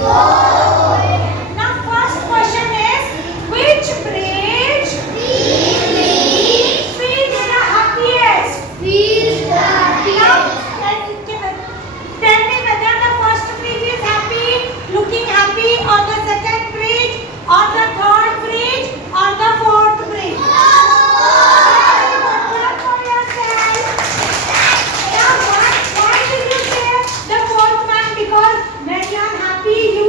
Now first question is, which bridge feels the happiest? Now, tell me whether the first bridge is happy, looking happy, or the second bridge, or the third bridge, or the fourth bridge. Clap for yourself. Now, why did you say the fourth one? Because when you are happy, you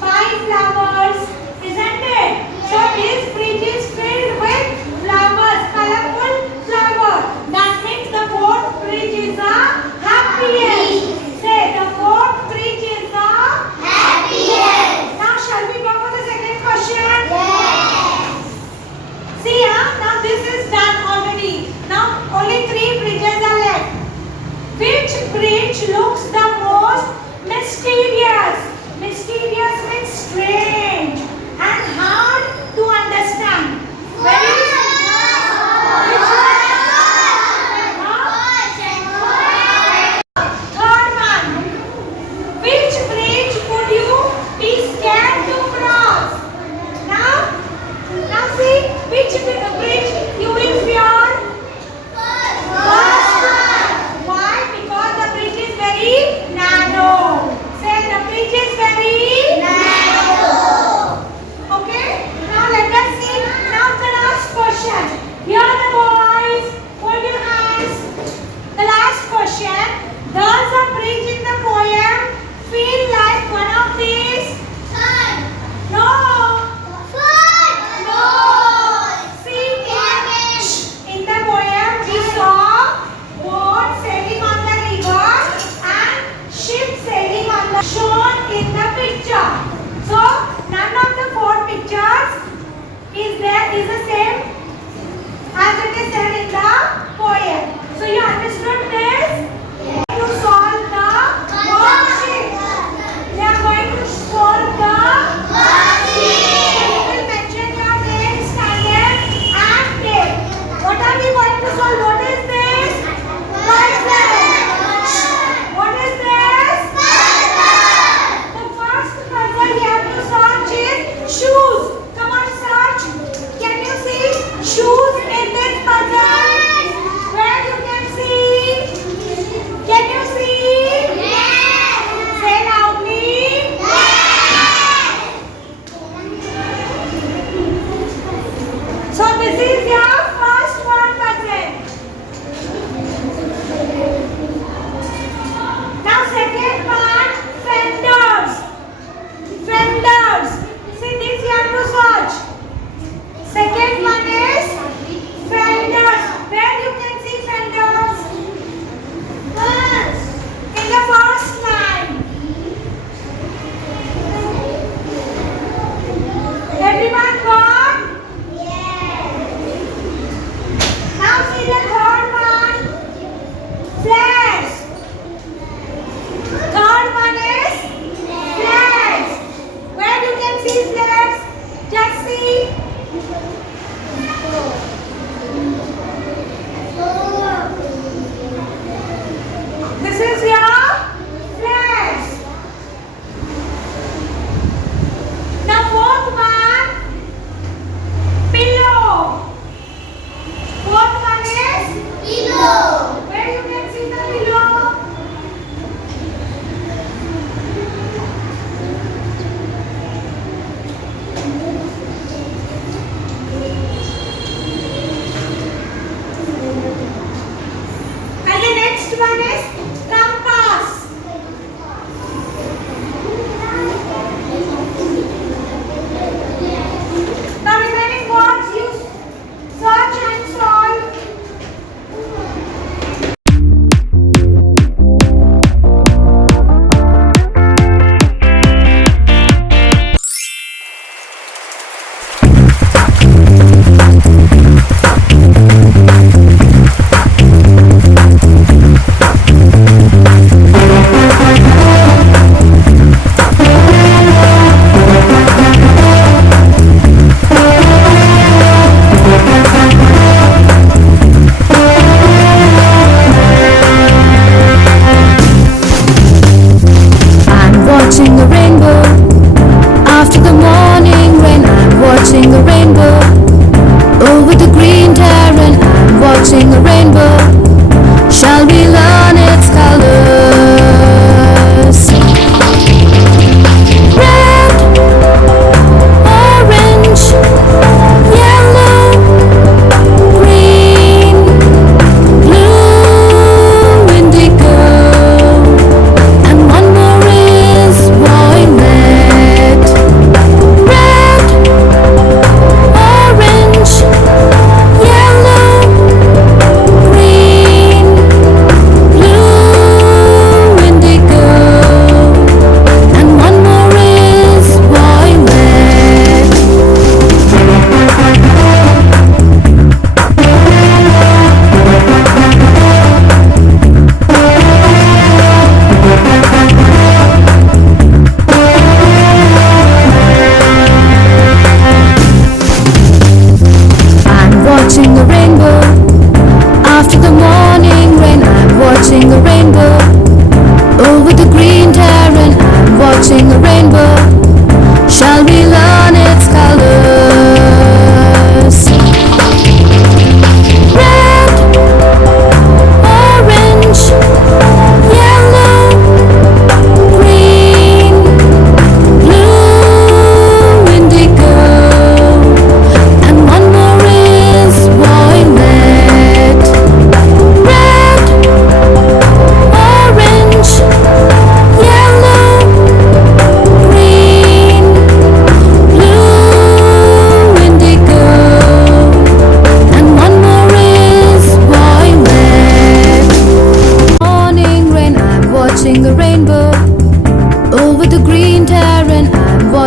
buy flowers, isn't it? So this bridge is filled with flowers, colorful flowers. That means the fourth bridge is the happiest. Say the fourth bridge is the happiest. Now shall we go for the second question? Yes. See, now this is done already. Now only 3 bridges are left. Which bridge looks the most mysterious? Mysterious means strange and hard to understand. Very which one? Third one. Which bridge would you be scared to cross? Now see, which bridge you will fear? First one. Why? Because the bridge is very narrow. Say the bridge is very narrow. Okay? Now let us see. Now the last question. Here the boys. Hold your hands. The last question. Does a bridge in the poem feel like one of these? No. No. See, in the poem we saw boat sailing on the river and ship sailing on the shown in the picture. So none of the 4 pictures is the same as it is said in the poem. So you understood this? To solve the worksheet. We are going to solve the worksheet. You will mention your name, standard and date. What are we going to solve? What is this? Puzzle. What is this? The first puzzle we have to search is shoes. Come on, search. Can you see shoes in this puzzle? Where you can see?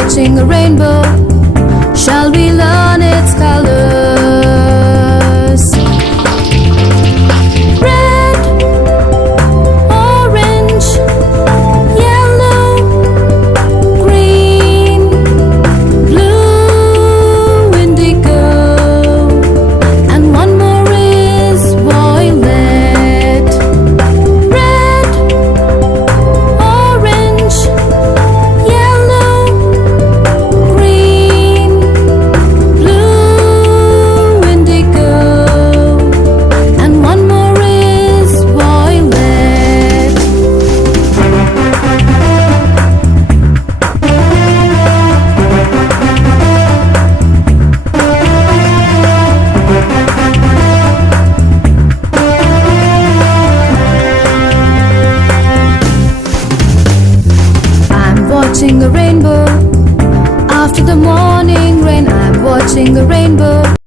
watching a rainbow. Shall we learn its colors? Red, orange, yellow, green, blue, indigo, and one more is violet. Red, orange, yellow, green, blue, indigo, and one more is violet. I'm watching a rainbow. After the morning rain, I'm watching a rainbow.